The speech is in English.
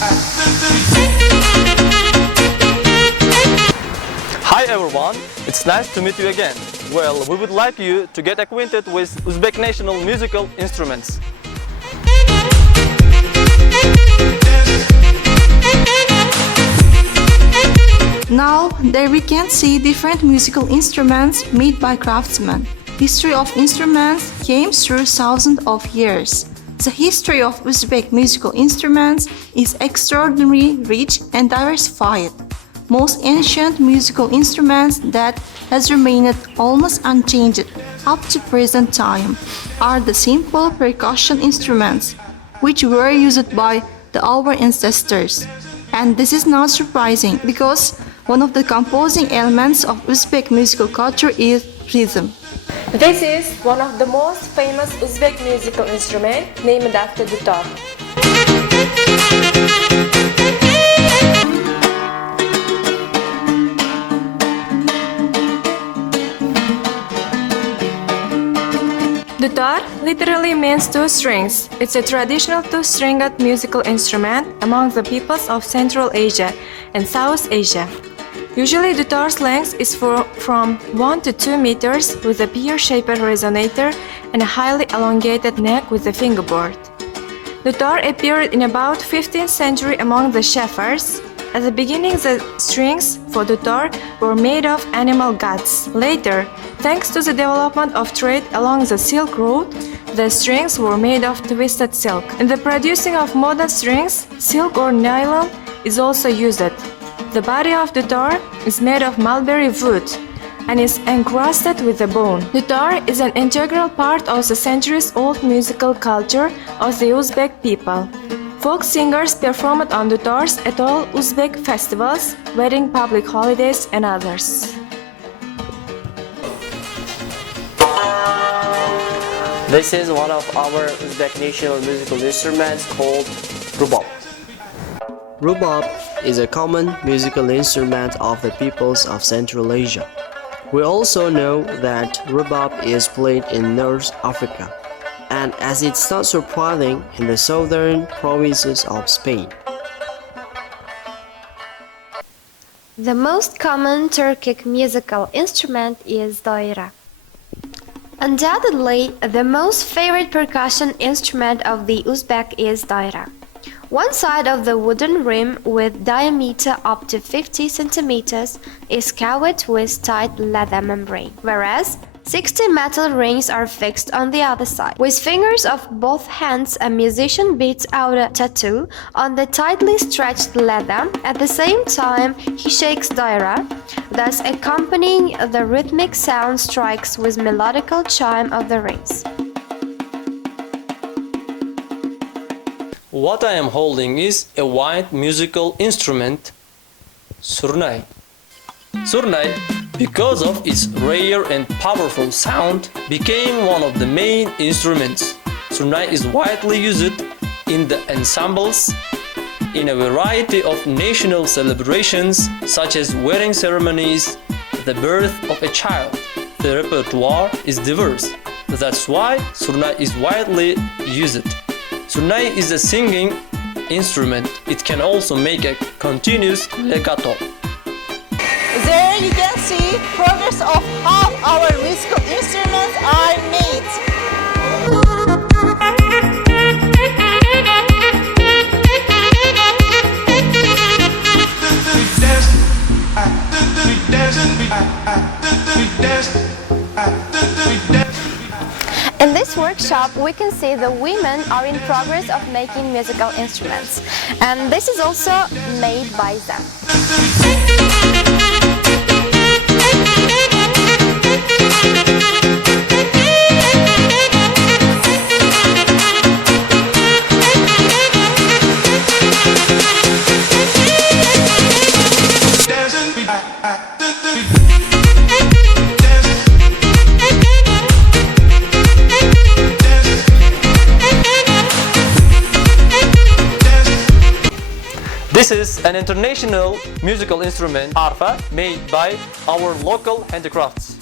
Hi everyone, it's nice to meet you again. Well, we would like you to get acquainted with Uzbek national musical instruments. Now, there we can see different musical instruments made by craftsmen. History of instruments came through thousands of years. The history of Uzbek musical instruments is extraordinarily rich and diversified. Most ancient musical instruments that has remained almost unchanged up to present time are the simple percussion instruments, which were used by our ancestors. And this is not surprising because one of the composing elements of Uzbek musical culture is rhythm. This is one of the most famous Uzbek musical instruments named after the dutar. Dutar literally means two strings. It's a traditional two-stringed musical instrument among the peoples of Central Asia and South Asia. Usually dutar's length is from 1 to 2 meters with a pear-shaped resonator and a highly elongated neck with a fingerboard. Dutar appeared in about 15th century among the shepherds. At the beginning, the strings for dutar were made of animal guts. Later, thanks to the development of trade along the Silk Road, the strings were made of twisted silk. In the producing of modern strings, silk or nylon is also used. The body of dutar is made of mulberry wood and is encrusted with a bone. Dutar is an integral part of the centuries-old musical culture of the Uzbek people. Folk singers performed on dutars at all Uzbek festivals, wedding, public holidays, and others. This is one of our Uzbek national musical instruments called rubab. Rubab is a common musical instrument of the peoples of Central Asia. We also know that rubab is played in North Africa, and as it's not surprising, in the southern provinces of Spain. The most common Turkic musical instrument is doira. Undoubtedly, the most favorite percussion instrument of the Uzbek is doira. One side of the wooden rim with diameter up to 50 centimeters is covered with tight leather membrane, whereas 60 metal rings are fixed on the other side. With fingers of both hands, a musician beats out a tattoo on the tightly stretched leather. At the same time, he shakes doira, thus accompanying the rhythmic sound strikes with melodical chime of the rings. What I am holding is a white musical instrument, surnay. Surnay, because of its rare and powerful sound, became one of the main instruments. Surnay is widely used in the ensembles in a variety of national celebrations such as wedding ceremonies, the birth of a child. The repertoire is diverse. That's why surnay is widely used. Surnay is a singing instrument. It can also make a continuous legato. There you can see progress of how our musical instruments are made. In this workshop, we can see the women are in progress of making musical instruments, and this is also made by them. This is an international musical instrument, arfa, made by our local handicrafts.